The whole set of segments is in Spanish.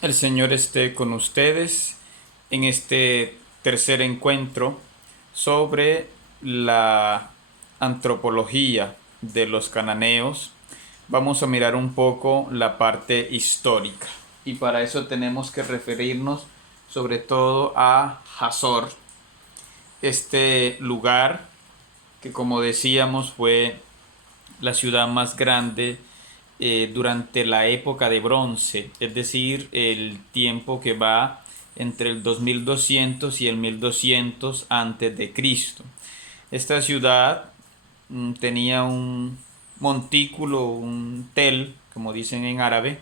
El Señor esté con ustedes en este tercer encuentro sobre la antropología de los cananeos. Vamos a mirar un poco la parte histórica y para eso tenemos que referirnos sobre todo a Hazor, este lugar que, como decíamos, fue la ciudad más grande durante la época de bronce, es decir, el tiempo que va entre el 2200 y el 1200 antes de Cristo. Esta ciudad tenía un montículo, un tel, como dicen en árabe,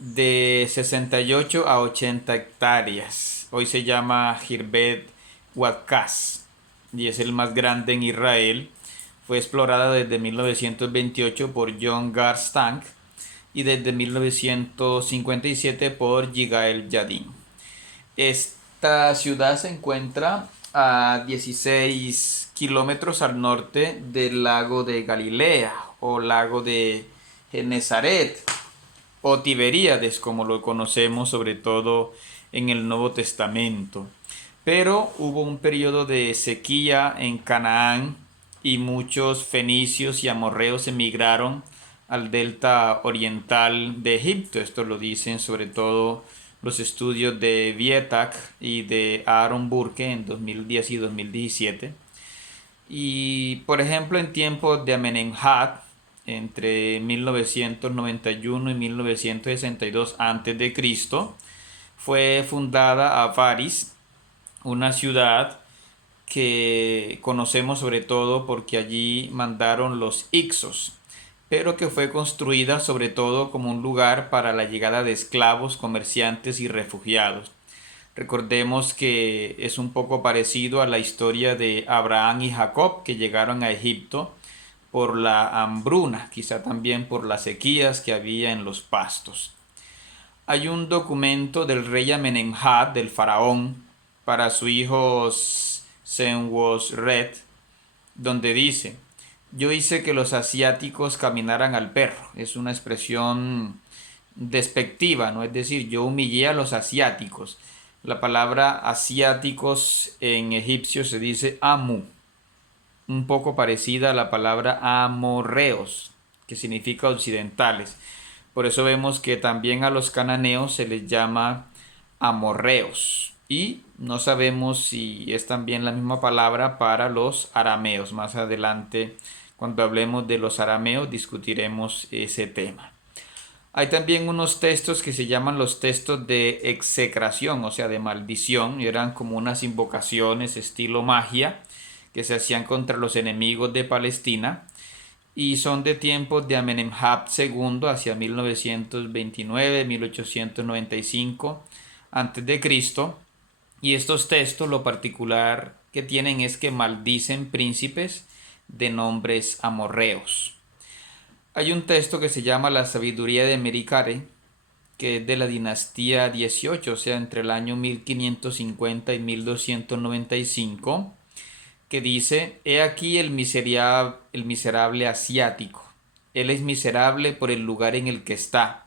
de 68 a 80 hectáreas. Hoy se llama Hirbet Waqas y es el más grande en Israel. Fue explorada desde 1928 por John Garstank y desde 1957 por Yigael Yadin. Esta ciudad se encuentra a 16 kilómetros al norte del lago de Galilea o lago de Genezaret o Tiberíades, como lo conocemos sobre todo en el Nuevo Testamento. Pero hubo un periodo de sequía en Canaán y muchos fenicios y amorreos emigraron al delta oriental de Egipto. Esto lo dicen sobre todo los estudios de Vietac y de Aaron Burke en 2010 y 2017. Y por ejemplo, en tiempos de Amenemhat, entre 1991 y 1962 a.C., fue fundada Avaris, una ciudad que conocemos sobre todo porque allí mandaron los Ixos, pero que fue construida sobre todo como un lugar para la llegada de esclavos, comerciantes y refugiados. Recordemos que es un poco parecido a la historia de Abraham y Jacob que llegaron a Egipto por la hambruna, quizá también por las sequías que había en los pastos. Hay un documento del rey Amenemhat, del faraón, para su hijo Senwosret, donde dice: yo hice que los asiáticos caminaran al perro. Es una expresión despectiva, ¿no? Es decir, yo humillé a los asiáticos. La palabra asiáticos en egipcio se dice amu, un poco parecida a la palabra amorreos, que significa occidentales. Por eso vemos que también a los cananeos se les llama amorreos. Y no sabemos si es también la misma palabra para los arameos. Más adelante, cuando hablemos de los arameos, discutiremos ese tema. Hay también unos textos que se llaman los textos de execración, o sea, de maldición. Eran como unas invocaciones estilo magia que se hacían contra los enemigos de Palestina y son de tiempos de Amenemhat II hacia 1929-1895 antes de Cristo. Y estos textos lo particular que tienen es que maldicen príncipes de nombres amorreos. Hay un texto que se llama La sabiduría de Mericare, que es de la dinastía 18, o sea, entre el año 1550 y 1295, que dice: he aquí el miserable asiático. Él es miserable por el lugar en el que está.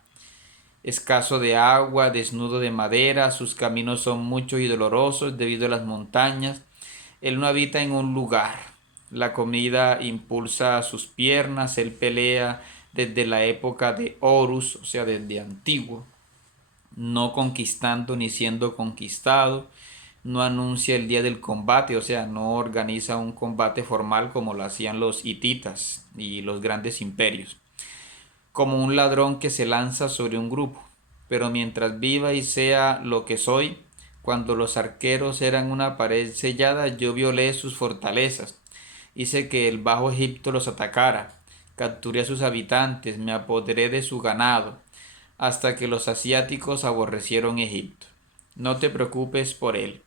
Escaso de agua, desnudo de madera, sus caminos son muchos y dolorosos debido a las montañas. Él no habita en un lugar. La comida impulsa sus piernas, él pelea desde la época de Horus, o sea, desde antiguo, no conquistando ni siendo conquistado, no anuncia el día del combate, o sea, no organiza un combate formal como lo hacían los hititas y los grandes imperios, como un ladrón que se lanza sobre un grupo. Pero mientras viva y sea lo que soy, cuando los arqueros eran una pared sellada, yo violé sus fortalezas, hice que el Bajo Egipto los atacara, capturé a sus habitantes, me apoderé de su ganado, hasta que los asiáticos aborrecieron Egipto. No te preocupes por él.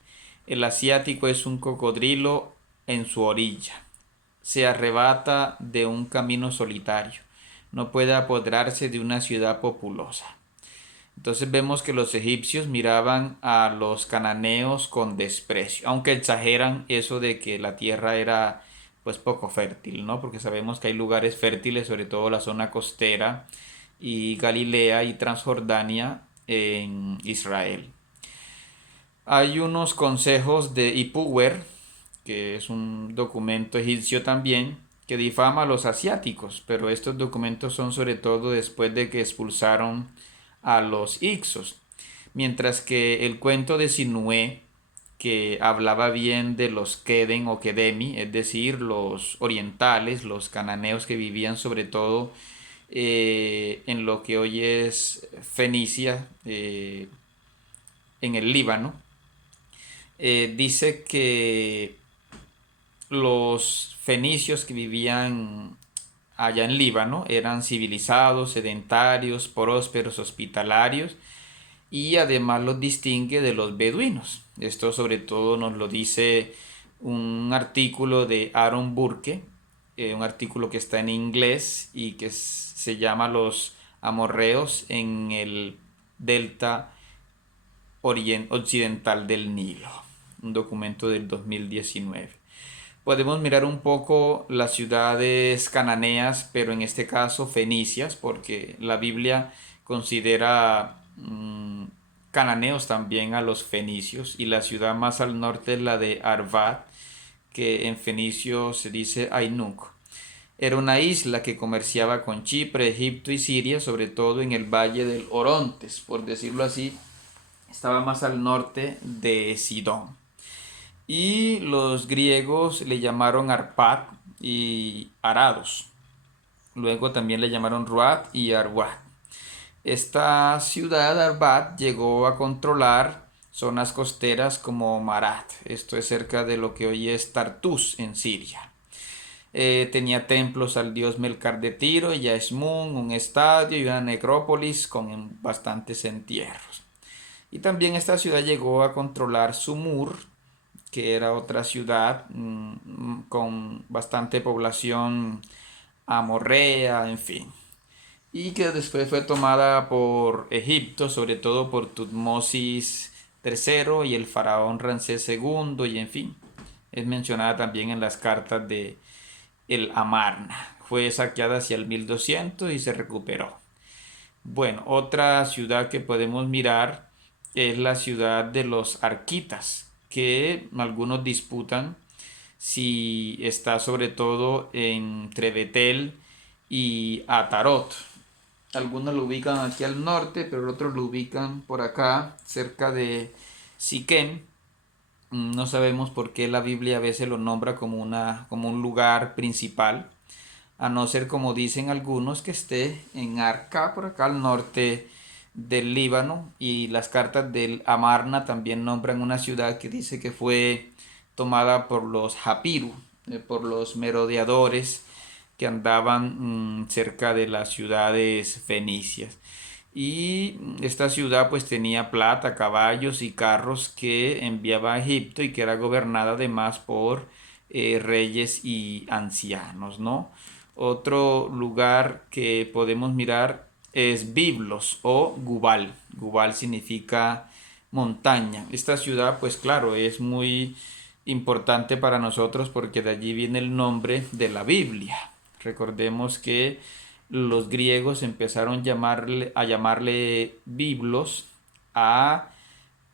El asiático es un cocodrilo en su orilla. Se arrebata de un camino solitario. No puede apoderarse de una ciudad populosa. Entonces vemos que los egipcios miraban a los cananeos con desprecio, aunque exageran eso de que la tierra era pues poco fértil, ¿no? Porque sabemos que hay lugares fértiles, sobre todo la zona costera y Galilea y Transjordania en Israel. Hay unos consejos de Ipuwer, que es un documento egipcio también, que difama a los asiáticos, pero estos documentos son sobre todo después de que expulsaron a los Ixos. Mientras que el cuento de Sinué, que hablaba bien de los Keden o Kedemi, es decir, los orientales, los cananeos que vivían sobre todo en lo que hoy es Fenicia, en el Líbano, dice que los fenicios que vivían allá en Líbano eran civilizados, sedentarios, prósperos, hospitalarios, y además los distingue de los beduinos. Esto sobre todo nos lo dice un artículo de Aaron Burke, un artículo que está en inglés y que se llama Los amorreos en el delta occidental del Nilo, un documento del 2019. Podemos mirar un poco las ciudades cananeas, pero en este caso fenicias, porque la Biblia considera cananeos también a los fenicios, y la ciudad más al norte es la de Arvad, que en fenicio se dice Ainuk. Era una isla que comerciaba con Chipre, Egipto y Siria, sobre todo en el valle del Orontes, por decirlo así, estaba más al norte de Sidón. Y los griegos le llamaron Arpad y Arados. Luego también le llamaron Ruat y Arwad. Esta ciudad, Arbat, llegó a controlar zonas costeras como Marat. Esto es cerca de lo que hoy es Tartus en Siria. Tenía templos al dios Melcar de Tiro y a Esmun, un estadio y una necrópolis con bastantes entierros. Y también esta ciudad llegó a controlar Sumur, que era otra ciudad con bastante población amorrea, en fin. Y que después fue tomada por Egipto, sobre todo por Tutmosis III y el faraón Ramsés II, y en fin, es mencionada también en las cartas de el Amarna. Fue saqueada hacia el 1200 y se recuperó. Bueno, otra ciudad que podemos mirar es la ciudad de los Arquitas, que algunos disputan si está sobre todo entre Betel y Atarot. Algunos lo ubican aquí al norte, pero otros lo ubican por acá, cerca de Siquén. No sabemos por qué la Biblia a veces lo nombra como un lugar principal, a no ser como dicen algunos que esté en Arca, por acá al norte del Líbano, y las cartas del Amarna también nombran una ciudad que dice que fue tomada por los Hapiru, por los merodeadores que andaban cerca de las ciudades fenicias. Y esta ciudad pues tenía plata, caballos y carros que enviaba a Egipto, y que era gobernada además por reyes y ancianos, ¿no? Otro lugar que podemos mirar es Biblos o Gubal. Gubal significa montaña. Esta ciudad pues claro es muy importante para nosotros porque de allí viene el nombre de la Biblia. Recordemos que los griegos empezaron a llamarle biblos a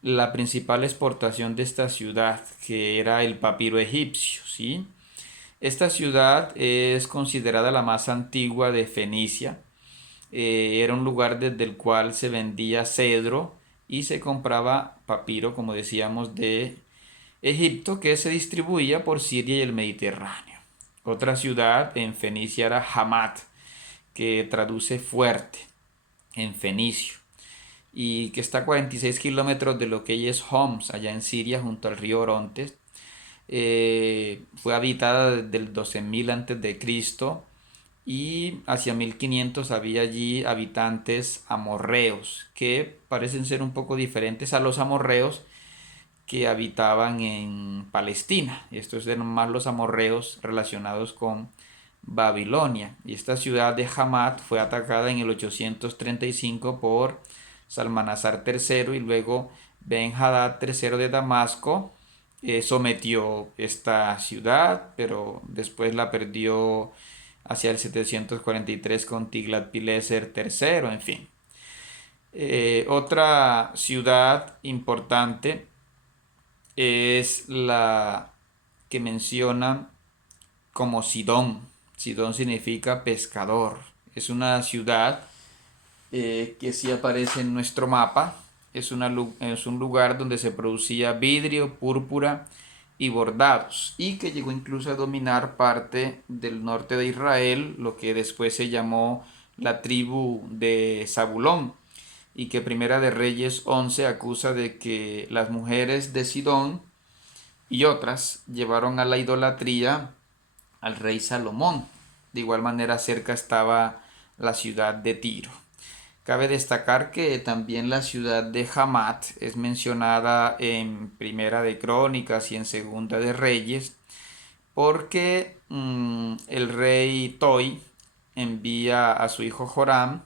la principal exportación de esta ciudad, que era el papiro egipcio, ¿sí? Esta ciudad es considerada la más antigua de Fenicia. Era un lugar desde el cual se vendía cedro y se compraba papiro, como decíamos, de Egipto, que se distribuía por Siria y el Mediterráneo. Otra ciudad en Fenicia era Hamat, que traduce fuerte en fenicio, y que está a 46 kilómetros de lo que hoy es Homs, allá en Siria, junto al río Orontes. Fue habitada desde el 12.000 antes de Cristo, y hacia 1500 había allí habitantes amorreos, que parecen ser un poco diferentes a los amorreos que habitaban en Palestina. Estos eran más los amorreos relacionados con Babilonia. Y esta ciudad de Hamat fue atacada en el 835 por Salmanasar III, y luego Ben-Hadad III de Damasco sometió esta ciudad, pero después la perdió hacia el 743 con Tiglat-Pileser III, en fin. Otra ciudad importante es la que mencionan como Sidón. Sidón significa pescador. Es una ciudad que sí aparece en nuestro mapa. Es un lugar donde se producía vidrio, púrpura y bordados, y que llegó incluso a dominar parte del norte de Israel, lo que después se llamó la tribu de Zabulón, y que Primera de Reyes 11 acusa de que las mujeres de Sidón y otras llevaron a la idolatría al rey Salomón. De igual manera cerca estaba la ciudad de Tiro. Cabe destacar que también la ciudad de Hamat es mencionada en Primera de Crónicas y en Segunda de Reyes, porque el rey Toi envía a su hijo Joram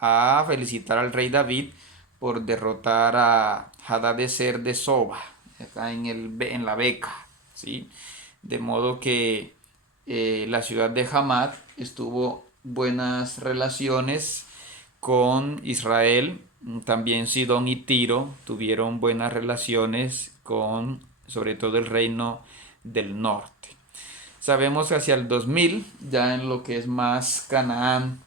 a felicitar al rey David por derrotar a Hadadezer de Soba, acá en la Beca, ¿sí? De modo que la ciudad de Hamad estuvo buenas relaciones con Israel. También Sidón y Tiro tuvieron buenas relaciones con, sobre todo, el reino del norte. Sabemos que hacia el 2000, ya en lo que es más Canaán,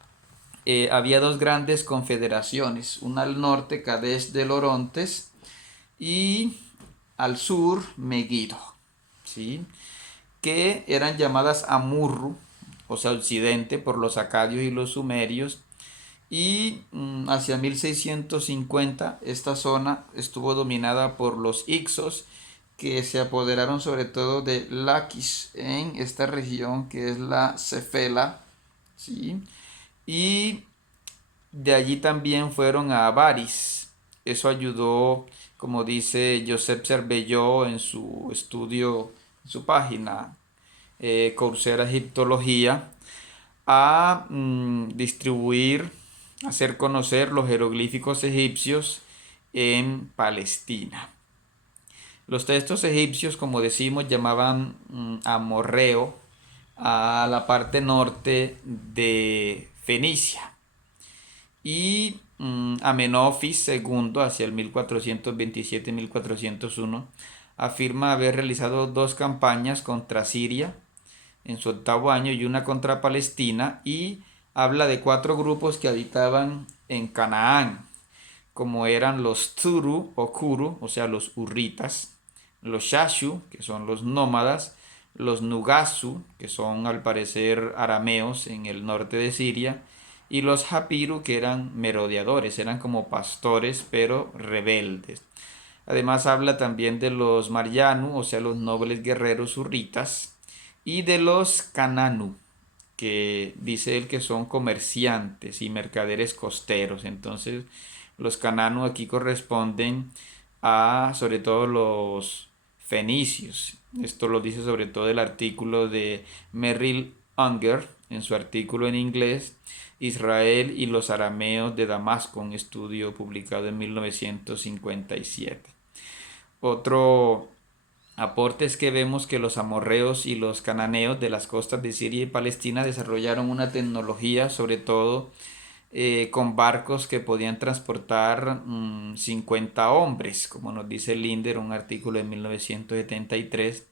había dos grandes confederaciones, una al norte, Kadesh del Orontes, y al sur, Megiddo, ¿sí? Que eran llamadas Amurru, o sea, occidente, por los acadios y los sumerios, y hacia 1650 esta zona estuvo dominada por los Ixos, que se apoderaron sobre todo de Laquis en esta región que es la Cefela, ¿sí? Y de allí también fueron a Avaris. Eso ayudó, como dice Josep Cervelló en su estudio, en su página Coursera Egiptología, a distribuir, hacer conocer los jeroglíficos egipcios en Palestina. Los textos egipcios, como decimos, llamaban amorreo a la parte norte de Fenicia. Y Amenofis II, hacia el 1427-1401, afirma haber realizado dos campañas contra Siria en su octavo año y una contra Palestina, y habla de cuatro grupos que habitaban en Canaán, como eran los Turu o Kuru, o sea, los hurritas, los Shashu, que son los nómadas, los Nugasu, que son al parecer arameos en el norte de Siria, y los Hapiru, que eran merodeadores, eran como pastores pero rebeldes. Además habla también de los Marianu, o sea, los nobles guerreros hurritas, y de los Cananu, que dice él que son comerciantes y mercaderes costeros. Entonces, los Cananu aquí corresponden a sobre todo los fenicios. Esto lo dice sobre todo el artículo de Merrill Unger en su artículo en inglés, Israel y los arameos de Damasco, un estudio publicado en 1957. Otro aporte es que vemos que los amorreos y los cananeos de las costas de Siria y Palestina desarrollaron una tecnología, sobre todo con barcos que podían transportar 50 hombres, como nos dice Linder, un artículo de 1973.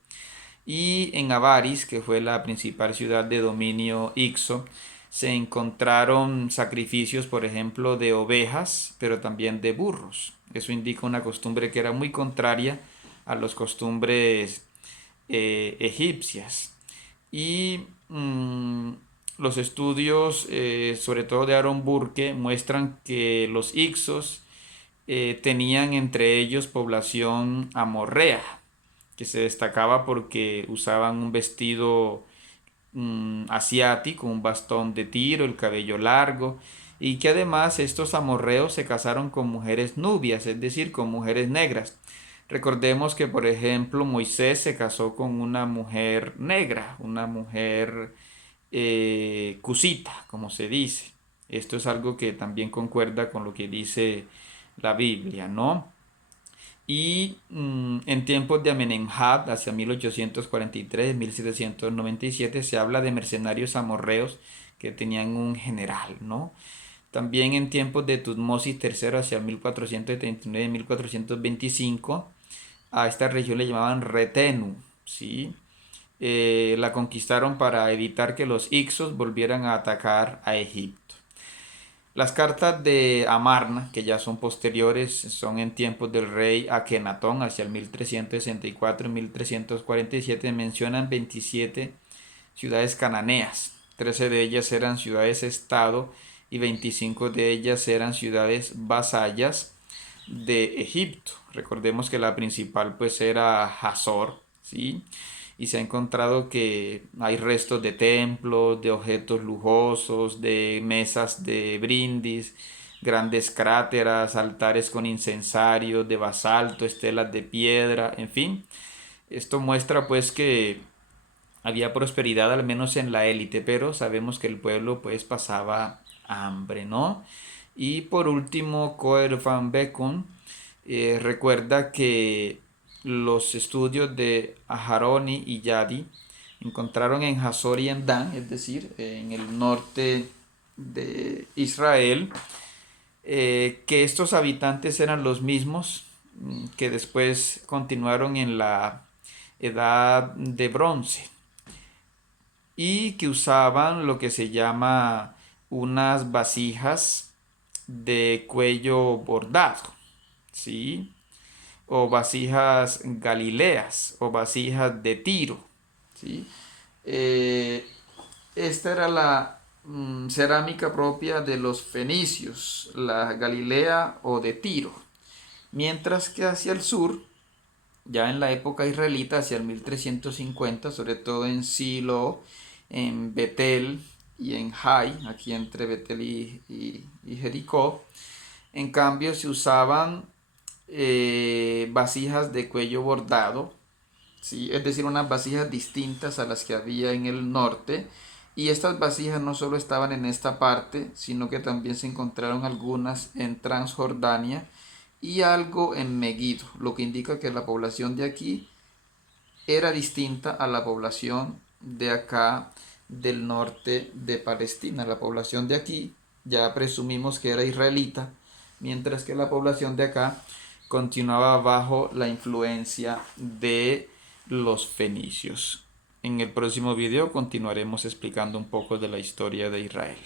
Y en Avaris, que fue la principal ciudad de dominio Ixo, se encontraron sacrificios, por ejemplo, de ovejas, pero también de burros. Eso indica una costumbre que era muy contraria a las costumbres egipcias. Y los estudios, sobre todo de Aaron Burke, muestran que los Ixos tenían entre ellos población amorrea, que se destacaba porque usaban un vestido asiático, un bastón de tiro, el cabello largo, y que además estos amorreos se casaron con mujeres nubias, es decir, con mujeres negras. Recordemos que, por ejemplo, Moisés se casó con una mujer negra, una mujer cusita, como se dice. Esto es algo que también concuerda con lo que dice la Biblia, ¿no? Y en tiempos de Amenemhat, hacia 1843-1797, se habla de mercenarios amorreos que tenían un general, ¿no? También en tiempos de Tutmosis III hacia 1439-1425, a esta región le llamaban Retenu, ¿sí? La conquistaron para evitar que los Hicsos volvieran a atacar a Egipto. Las cartas de Amarna, que ya son posteriores, son en tiempos del rey Akenatón, hacia el 1364-1347, mencionan 27 ciudades cananeas. 13 de ellas eran ciudades-estado y 25 de ellas eran ciudades vasallas de Egipto. Recordemos que la principal pues era Hazor, ¿sí? Y se ha encontrado que hay restos de templos, de objetos lujosos, de mesas de brindis, grandes cráteras, altares con incensarios de basalto, estelas de piedra, en fin. Esto muestra pues que había prosperidad al menos en la élite, pero sabemos que el pueblo pues pasaba hambre, ¿no? Y por último, Coer van Beckon recuerda que los estudios de Aharoni y Yadi encontraron en Hazor y en Dan, es decir, en el norte de Israel, que estos habitantes eran los mismos que después continuaron en la edad de bronce y que usaban lo que se llama unas vasijas de cuello bordado, ¿sí? O vasijas galileas o vasijas de Tiro, ¿sí? Eh, Esta era la cerámica propia de los fenicios, la Galilea o de Tiro, mientras que hacia el sur, ya en la época israelita, hacia el 1350, sobre todo en Silo, en Betel y en Jai, aquí entre Betel y Jericó, en cambio se usaban vasijas de cuello bordado, ¿sí? Es decir, unas vasijas distintas a las que había en el norte. Y estas vasijas no solo estaban en esta parte, sino que también se encontraron algunas en Transjordania y algo en Megiddo, lo que indica que la población de aquí era distinta a la población de acá del norte de Palestina. La población de aquí ya presumimos que era israelita, mientras que la población de acá continuaba bajo la influencia de los fenicios. En el próximo video continuaremos explicando un poco de la historia de Israel.